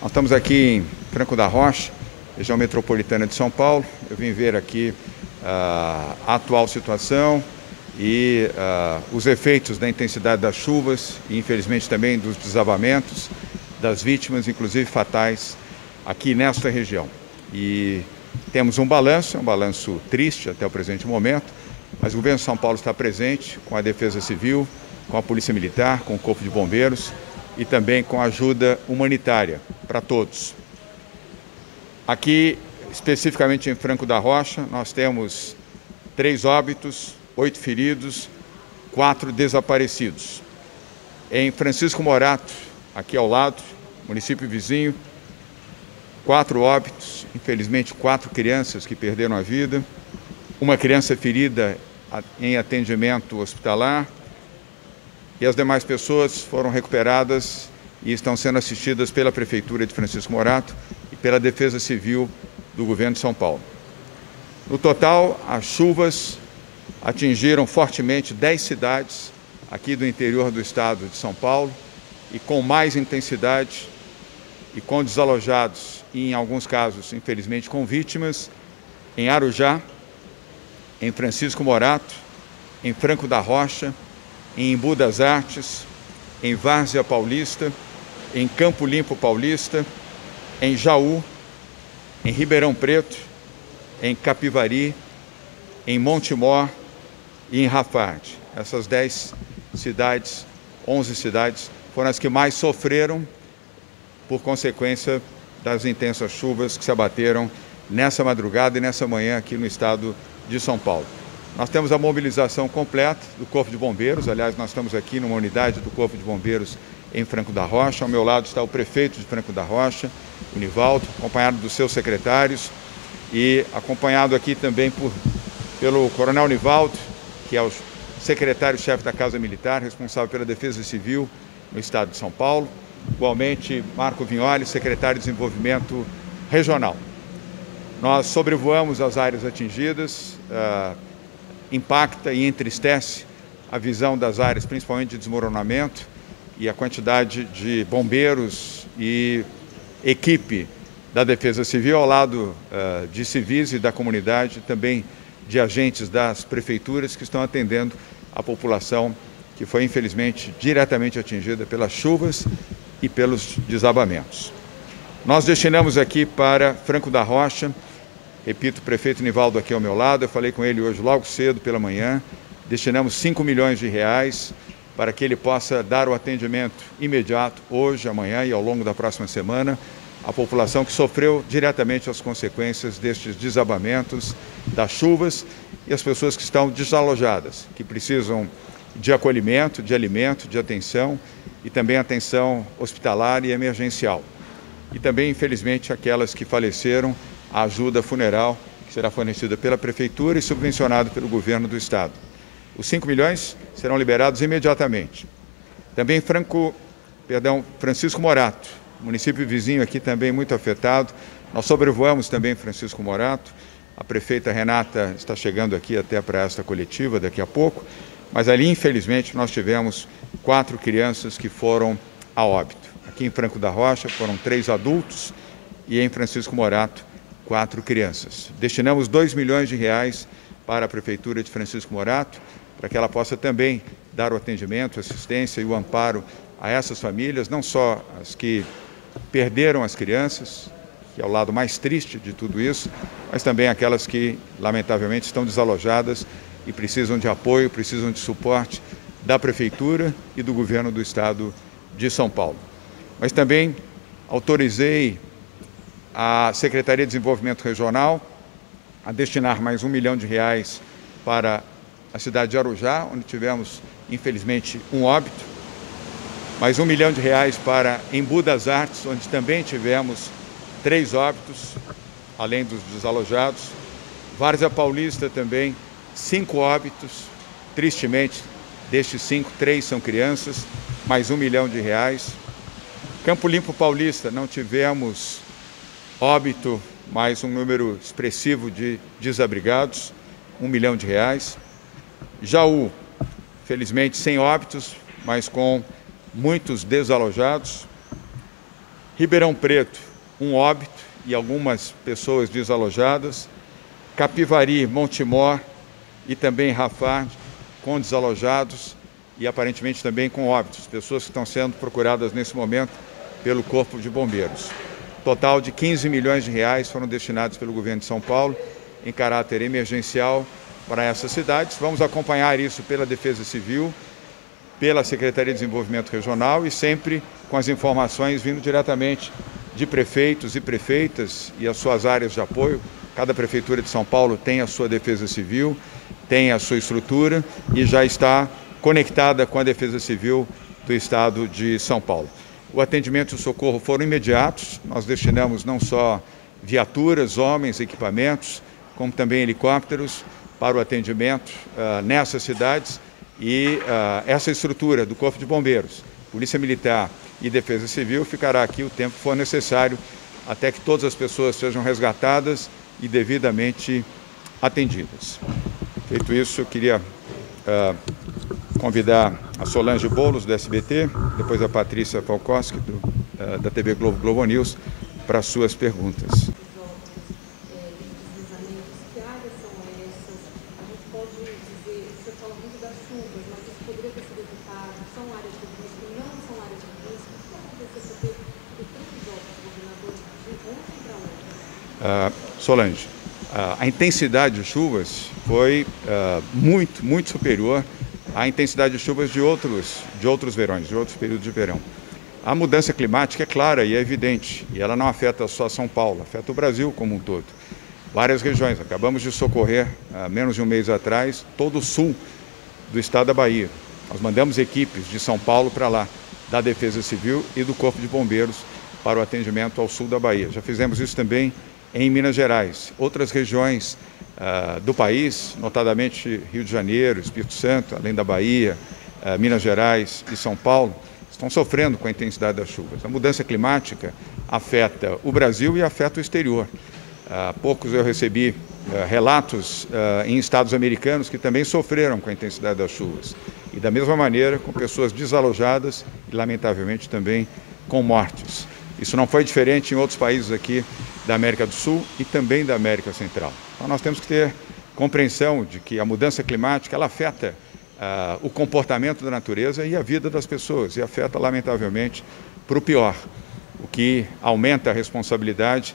Nós estamos aqui em Franco da Rocha, região metropolitana de São Paulo. Eu vim ver aqui a atual situação e os efeitos da intensidade das chuvas e, infelizmente, também dos desabamentos, das vítimas, inclusive fatais, aqui nesta região. E temos um balanço triste até o presente momento, mas o governo de São Paulo está presente com a Defesa Civil, com a Polícia Militar, com o Corpo de Bombeiros e também com ajuda humanitária para todos. Aqui, especificamente em Franco da Rocha, nós temos 3 óbitos, 8 feridos, 4 desaparecidos. Em Francisco Morato, aqui ao lado, município vizinho, 4 óbitos, infelizmente 4 crianças que perderam a vida, uma criança ferida em atendimento hospitalar e as demais pessoas foram recuperadas e estão sendo assistidas pela Prefeitura de Francisco Morato e pela Defesa Civil do Governo de São Paulo. No total, as chuvas atingiram fortemente 10 cidades aqui do interior do estado de São Paulo e com mais intensidade e com desalojados e, em alguns casos, infelizmente, com vítimas em Arujá, em Francisco Morato, em Franco da Rocha, em Embu das Artes, em Várzea Paulista, em Campo Limpo Paulista, em Jaú, em Ribeirão Preto, em Capivari, em Montemor e em Rafard. Essas 10 cidades, 11 cidades, foram as que mais sofreram por consequência das intensas chuvas que se abateram nessa madrugada e nessa manhã aqui no estado de São Paulo. Nós temos a mobilização completa do Corpo de Bombeiros. Aliás, nós estamos aqui numa unidade do Corpo de Bombeiros em Franco da Rocha. Ao meu lado está o prefeito de Franco da Rocha, o Nivaldo, acompanhado dos seus secretários e acompanhado aqui também pelo Coronel Nivaldo, que é o secretário-chefe da Casa Militar, responsável pela Defesa Civil no estado de São Paulo. Igualmente, Marco Vignoli, secretário de Desenvolvimento Regional. Nós sobrevoamos as áreas atingidas, impacta e entristece a visão das áreas, principalmente de desmoronamento, e a quantidade de bombeiros e equipe da Defesa Civil ao lado de civis e da comunidade, também de agentes das prefeituras que estão atendendo a população que foi, infelizmente, diretamente atingida pelas chuvas e pelos desabamentos. Nós destinamos aqui para Franco da Rocha, repito, o prefeito Nivaldo aqui ao meu lado, eu falei com ele hoje logo cedo pela manhã, destinamos 5 milhões de reais para que ele possa dar o atendimento imediato, hoje, amanhã e ao longo da próxima semana, à população que sofreu diretamente as consequências destes desabamentos, das chuvas e as pessoas que estão desalojadas, que precisam de acolhimento, de alimento, de atenção e também atenção hospitalar e emergencial. E também, infelizmente, aquelas que faleceram, a ajuda funeral que será fornecida pela Prefeitura e subvencionada pelo Governo do Estado. Os 5 milhões serão liberados imediatamente. Também Francisco Morato, município vizinho aqui também muito afetado. Nós sobrevoamos também Francisco Morato. A prefeita Renata está chegando aqui até para esta coletiva daqui a pouco. Mas ali, infelizmente, nós tivemos 4 crianças que foram a óbito. Aqui em Franco da Rocha foram 3 adultos e em Francisco Morato 4 crianças. Destinamos 2 milhões de reais para a Prefeitura de Francisco Morato, para que ela possa também dar o atendimento, assistência e o amparo a essas famílias, não só as que perderam as crianças, que é o lado mais triste de tudo isso, mas também aquelas que, lamentavelmente, estão desalojadas e precisam de apoio, precisam de suporte da Prefeitura e do Governo do Estado de São Paulo. Mas também autorizei a Secretaria de Desenvolvimento Regional a destinar mais 1 milhão de reais para a cidade de Arujá, onde tivemos, infelizmente, um óbito, mais 1 milhão de reais para Embu das Artes, onde também tivemos 3 óbitos, além dos desalojados, Várzea Paulista também, 5 óbitos, tristemente, destes 5, 3 são crianças, mais 1 milhão de reais. Campo Limpo Paulista, não tivemos óbito, mais um número expressivo de desabrigados, 1 milhão de reais. Jaú, felizmente sem óbitos, mas com muitos desalojados. Ribeirão Preto, um óbito e algumas pessoas desalojadas. Capivari, Montemor e também Rafar, com desalojados e aparentemente também com óbitos, pessoas que estão sendo procuradas nesse momento pelo Corpo de Bombeiros. Total de 15 milhões de reais foram destinados pelo governo de São Paulo em caráter emergencial para essas cidades. Vamos acompanhar isso pela Defesa Civil, pela Secretaria de Desenvolvimento Regional e sempre com as informações vindo diretamente de prefeitos e prefeitas e as suas áreas de apoio. Cada prefeitura de São Paulo tem a sua Defesa Civil, tem a sua estrutura e já está conectada com a Defesa Civil do Estado de São Paulo. O atendimento e o socorro foram imediatos, nós destinamos não só viaturas, homens, equipamentos, como também helicópteros para o atendimento nessas cidades e essa estrutura do Corpo de Bombeiros, Polícia Militar e Defesa Civil ficará aqui o tempo que for necessário até que todas as pessoas sejam resgatadas e devidamente atendidas. Feito isso, eu queria convidar a Solange Boulos, do SBT, depois a Patrícia Falkowski, da TV Globo News, para as suas perguntas. Solange, a intensidade de chuvas foi muito superior à intensidade de chuvas de outros verões, de outros períodos de verão. A mudança climática é clara e é evidente, e ela não afeta só São Paulo, afeta o Brasil como um todo. Várias regiões, acabamos de socorrer, há menos de um mês atrás, todo o sul do estado da Bahia. Nós mandamos equipes de São Paulo para lá, da Defesa Civil e do Corpo de Bombeiros, para o atendimento ao sul da Bahia. Já fizemos isso também em Minas Gerais. Outras regiões do país, notadamente Rio de Janeiro, Espírito Santo, além da Bahia, Minas Gerais e São Paulo, estão sofrendo com a intensidade das chuvas. A mudança climática afeta o Brasil e afeta o exterior. Há poucos eu recebi relatos em estados americanos que também sofreram com a intensidade das chuvas. E da mesma maneira com pessoas desalojadas e, lamentavelmente, também com mortes. Isso não foi diferente em outros países aqui da América do Sul e também da América Central. Então nós temos que ter compreensão de que a mudança climática ela afeta o comportamento da natureza e a vida das pessoas e afeta, lamentavelmente, para o pior, o que aumenta a responsabilidade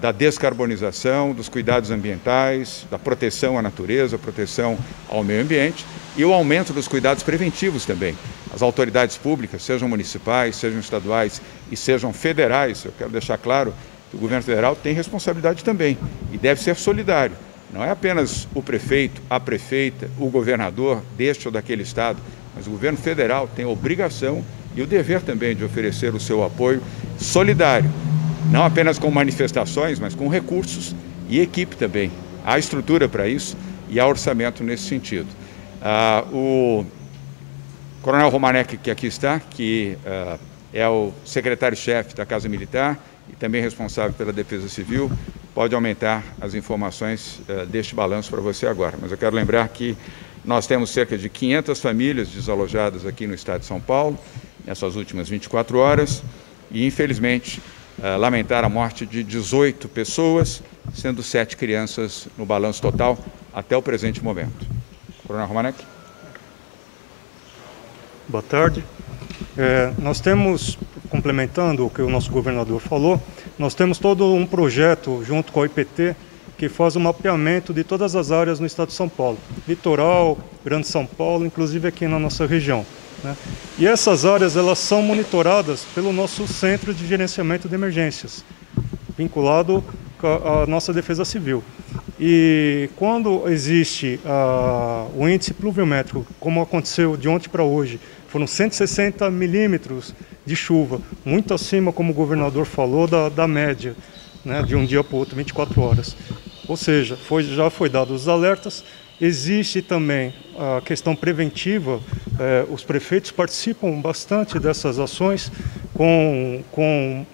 da descarbonização, dos cuidados ambientais, da proteção à natureza, proteção ao meio ambiente e o aumento dos cuidados preventivos também. As autoridades públicas, sejam municipais, sejam estaduais e sejam federais, eu quero deixar claro que o governo federal tem responsabilidade também e deve ser solidário. Não é apenas o prefeito, a prefeita, o governador deste ou daquele estado, mas o governo federal tem a obrigação e o dever também de oferecer o seu apoio solidário, não apenas com manifestações, mas com recursos e equipe também. Há estrutura para isso e há orçamento nesse sentido. O Coronel Romanek, que aqui está, que é o secretário-chefe da Casa Militar e também responsável pela Defesa Civil, pode aumentar as informações deste balanço para você agora. Mas eu quero lembrar que nós temos cerca de 500 famílias desalojadas aqui no estado de São Paulo, nessas últimas 24 horas, e infelizmente lamentar a morte de 18 pessoas, sendo 7 crianças no balanço total até o presente momento. Coronel Romanek. Boa tarde. Nós temos, complementando o que o nosso governador falou, nós temos todo um projeto junto com a IPT que faz o mapeamento de todas as áreas no estado de São Paulo, litoral, Grande São Paulo, inclusive aqui na nossa região, né? E essas áreas elas são monitoradas pelo nosso Centro de Gerenciamento de Emergências, vinculado à nossa Defesa Civil. E quando existe o índice pluviométrico, como aconteceu de ontem para hoje, foram 160 milímetros de chuva, muito acima, como o governador falou, da média, né, de um dia para o outro, 24 horas. Ou seja, já foi dados os alertas. Existe também a questão preventiva, os prefeitos participam bastante dessas ações com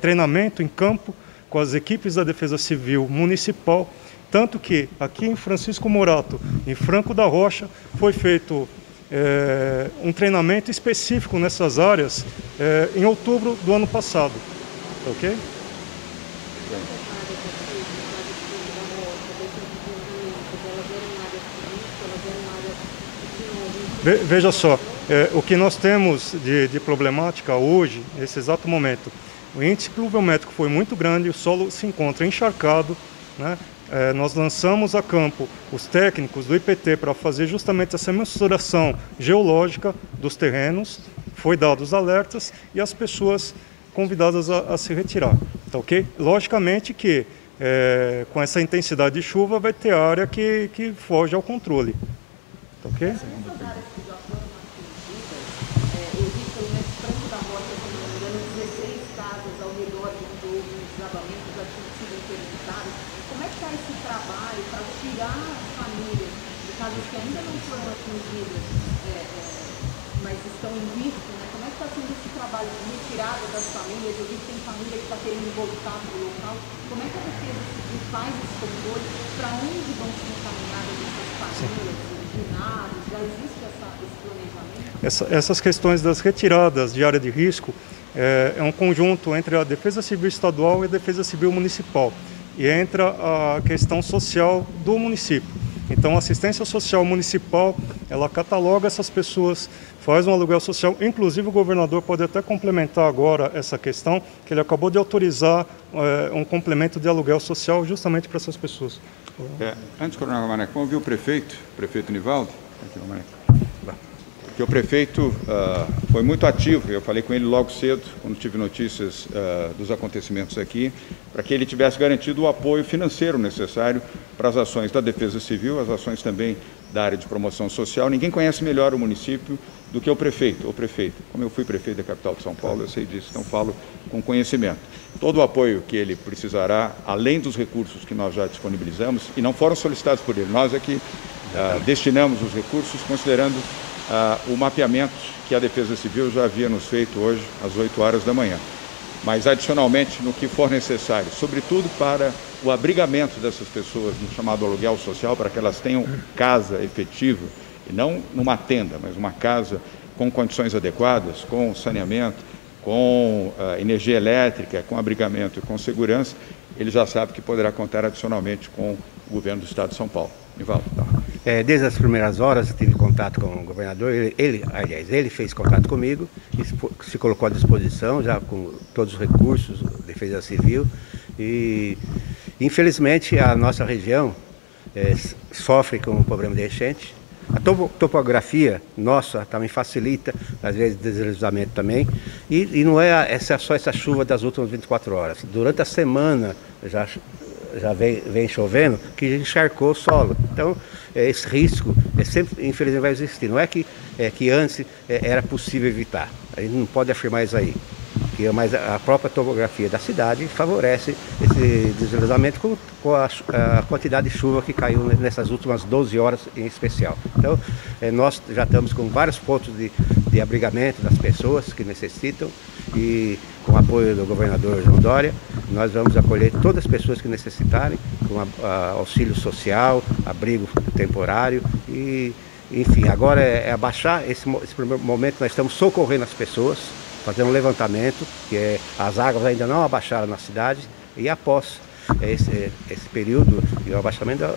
treinamento em campo, com as equipes da Defesa Civil Municipal, tanto que aqui em Francisco Morato, em Franco da Rocha, foi feito um treinamento específico nessas áreas em outubro do ano passado. ok? Veja só, o que nós temos de problemática hoje, nesse exato momento, o índice pluviométrico foi muito grande, o solo se encontra encharcado, né? Nós lançamos a campo os técnicos do IPT para fazer justamente essa mensuração geológica dos terrenos, foi dados alertas e as pessoas convidadas a se retirar, tá ok? Logicamente que com essa intensidade de chuva vai ter área que foge ao controle, tá ok? Que ainda não foram atingidas, mas estão em risco, né? Como é que está sendo esse trabalho de retirada das famílias? Eu vi que tem família que está querendo voltar para o local. Como é que a Defesa Civil faz esse controle? Para onde vão ser encaminhadas essas famílias, ginásio? Já existe esse planejamento? Essas questões das retiradas de área de risco é um conjunto entre a Defesa Civil Estadual e a Defesa Civil Municipal. E entra a questão social do município. Então, a assistência social municipal, ela cataloga essas pessoas, faz um aluguel social. Inclusive, o governador pode até complementar agora essa questão, que ele acabou de autorizar um complemento de aluguel social justamente para essas pessoas. Antes, Coronel Maneco, vamos ouvir o prefeito Nivaldo. Aqui, porque o prefeito foi muito ativo, eu falei com ele logo cedo, quando tive notícias dos acontecimentos aqui, para que ele tivesse garantido o apoio financeiro necessário para as ações da Defesa Civil, as ações também da área de promoção social. Ninguém conhece melhor o município do que o prefeito. Como eu fui prefeito da capital de São Paulo, eu sei disso, então falo com conhecimento. Todo o apoio que ele precisará, além dos recursos que nós já disponibilizamos, e não foram solicitados por ele, nós é que destinamos os recursos considerando o mapeamento que a Defesa Civil já havia nos feito hoje, às 8 horas da manhã. Mas, adicionalmente, no que for necessário, sobretudo para o abrigamento dessas pessoas no chamado aluguel social, para que elas tenham casa efetiva, e não numa tenda, mas uma casa com condições adequadas, com saneamento, com energia elétrica, com abrigamento e com segurança, ele já sabe que poderá contar adicionalmente com o governo do Estado de São Paulo. Nivaldo. Desde as primeiras horas eu tive contato com o governador, ele fez contato comigo e se colocou à disposição já com todos os recursos, Defesa Civil, e infelizmente a nossa região sofre com um problema de enchente. A topografia nossa também facilita, às vezes, deslizamento também, e não é só essa chuva das últimas 24 horas. Durante a semana já vem chovendo, que encharcou o solo. Então, esse risco sempre, infelizmente, vai existir. Não é que antes era possível evitar. A gente não pode afirmar isso aí. Mas a própria topografia da cidade favorece esse deslizamento com a quantidade de chuva que caiu nessas últimas 12 horas em especial. Então, nós já estamos com vários pontos de abrigamento das pessoas que necessitam e com o apoio do governador João Dória, nós vamos acolher todas as pessoas que necessitarem, com auxílio social, abrigo temporário e, enfim, agora é abaixar esse primeiro momento, nós estamos socorrendo as pessoas, fazendo um levantamento, que as águas ainda não abaixaram na cidade, e após esse período de abaixamento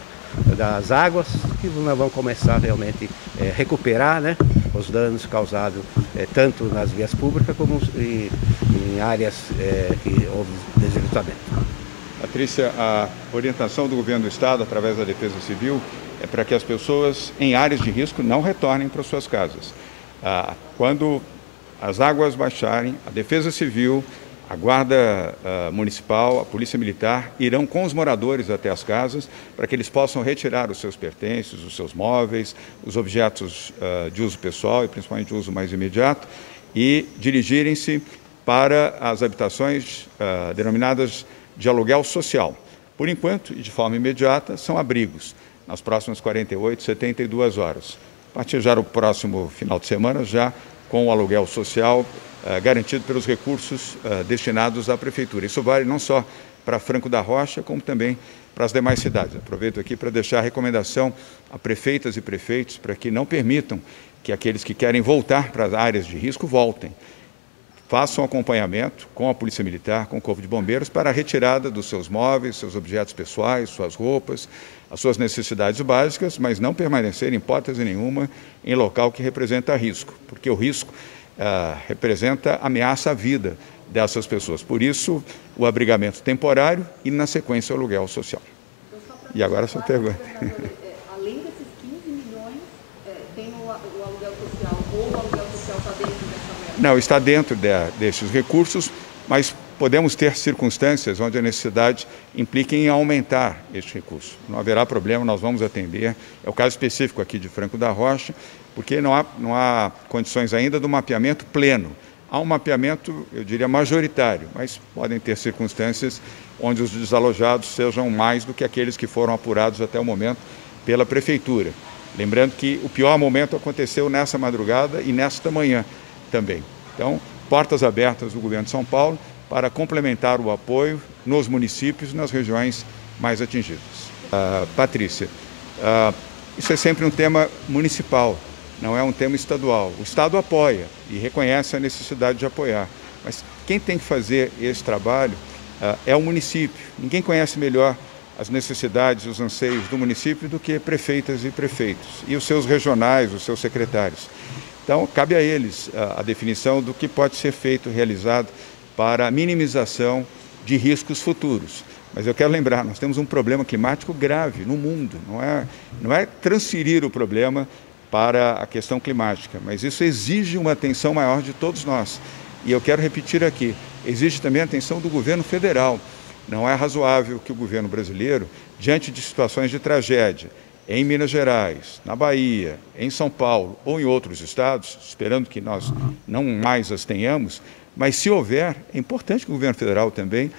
das águas, que nós vamos começar realmente a recuperar, né, os danos causados tanto nas vias públicas como em áreas que houve deslizamento. Patrícia, a orientação do governo do Estado, através da Defesa Civil, é para que as pessoas em áreas de risco não retornem para suas casas. Quando as águas baixarem, a Defesa Civil, a Guarda Municipal, a Polícia Militar irão com os moradores até as casas para que eles possam retirar os seus pertences, os seus móveis, os objetos de uso pessoal e principalmente de uso mais imediato e dirigirem-se para as habitações denominadas de aluguel social. Por enquanto, e de forma imediata, são abrigos, nas próximas 48, 72 horas. A partir já do próximo final de semana, já com o aluguel social garantido pelos recursos destinados à Prefeitura. Isso vale não só para Franco da Rocha, como também para as demais cidades. Aproveito aqui para deixar a recomendação a prefeitas e prefeitos para que não permitam que aqueles que querem voltar para as áreas de risco voltem. façam acompanhamento com a Polícia Militar, com o Corpo de Bombeiros, para a retirada dos seus móveis, seus objetos pessoais, suas roupas, as suas necessidades básicas, mas não permanecer, em hipótese nenhuma, em local que representa risco, porque o risco representa ameaça à vida dessas pessoas. Por isso, o abrigamento temporário e, na sequência, o aluguel social. E agora a sua pergunta. Além desses 15 milhões, tem o aluguel social, ou o aluguel social está dentro dessa meta? Não, está dentro destes recursos, mas podemos ter circunstâncias onde a necessidade implique em aumentar este recurso. Não haverá problema, nós vamos atender. É o caso específico aqui de Franco da Rocha, porque não há condições ainda do mapeamento pleno. Há um mapeamento, eu diria, majoritário, mas podem ter circunstâncias onde os desalojados sejam mais do que aqueles que foram apurados até o momento pela Prefeitura. Lembrando que o pior momento aconteceu nessa madrugada e nesta manhã também. Então, portas abertas do Governo de São Paulo para complementar o apoio nos municípios e nas regiões mais atingidas. Patrícia, isso é sempre um tema municipal, não é um tema estadual. O Estado apoia e reconhece a necessidade de apoiar, mas quem tem que fazer esse trabalho é o município. Ninguém conhece melhor as necessidades e os anseios do município do que prefeitas e prefeitos, e os seus regionais, os seus secretários. Então, cabe a eles a definição do que pode ser feito, realizado para a minimização de riscos futuros. Mas eu quero lembrar, nós temos um problema climático grave no mundo, não é transferir o problema para a questão climática, mas isso exige uma atenção maior de todos nós. E eu quero repetir aqui, exige também a atenção do governo federal. Não é razoável que o governo brasileiro, diante de situações de tragédia, em Minas Gerais, na Bahia, em São Paulo ou em outros estados, esperando que nós não mais as tenhamos, mas se houver, é importante que o governo federal também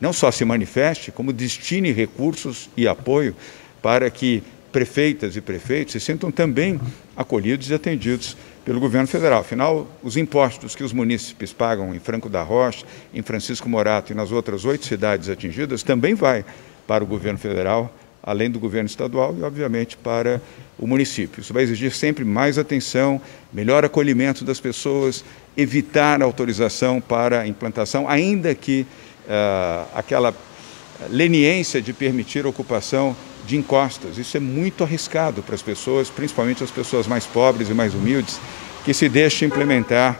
não só se manifeste, como destine recursos e apoio para que prefeitas e prefeitos se sintam também acolhidos e atendidos pelo governo federal. Afinal, os impostos que os munícipes pagam em Franco da Rocha, em Francisco Morato e nas outras 8 cidades atingidas, também vai para o governo federal, além do governo estadual e, obviamente, para o município. Isso vai exigir sempre mais atenção, melhor acolhimento das pessoas, evitar a autorização para a implantação, ainda que aquela leniência de permitir a ocupação de encostas. Isso é muito arriscado para as pessoas, principalmente as pessoas mais pobres e mais humildes, que se deixam implementar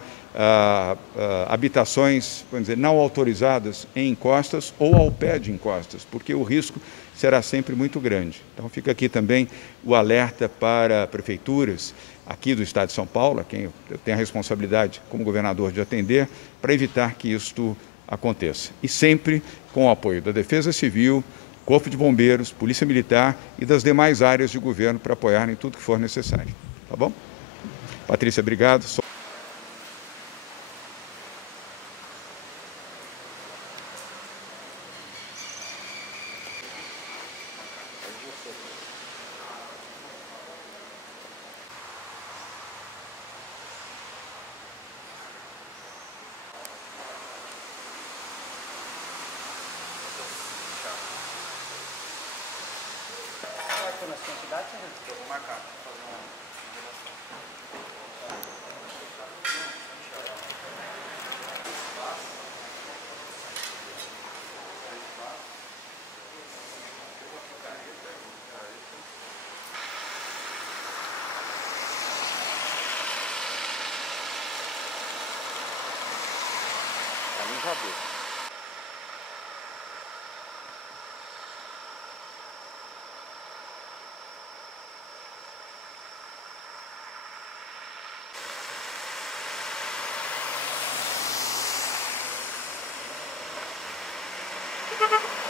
habitações, vamos dizer, não autorizadas em encostas ou ao pé de encostas, porque o risco será sempre muito grande. Então fica aqui também o alerta para prefeituras aqui do Estado de São Paulo, a quem eu tenho a responsabilidade como governador de atender, para evitar que isto aconteça. E sempre com o apoio da Defesa Civil, Corpo de Bombeiros, Polícia Militar e das demais áreas de governo para apoiar em tudo que for necessário. Tá bom? Patrícia, obrigado. nas quantidades, eu vou marcar. Pra mim já deu. Thank you.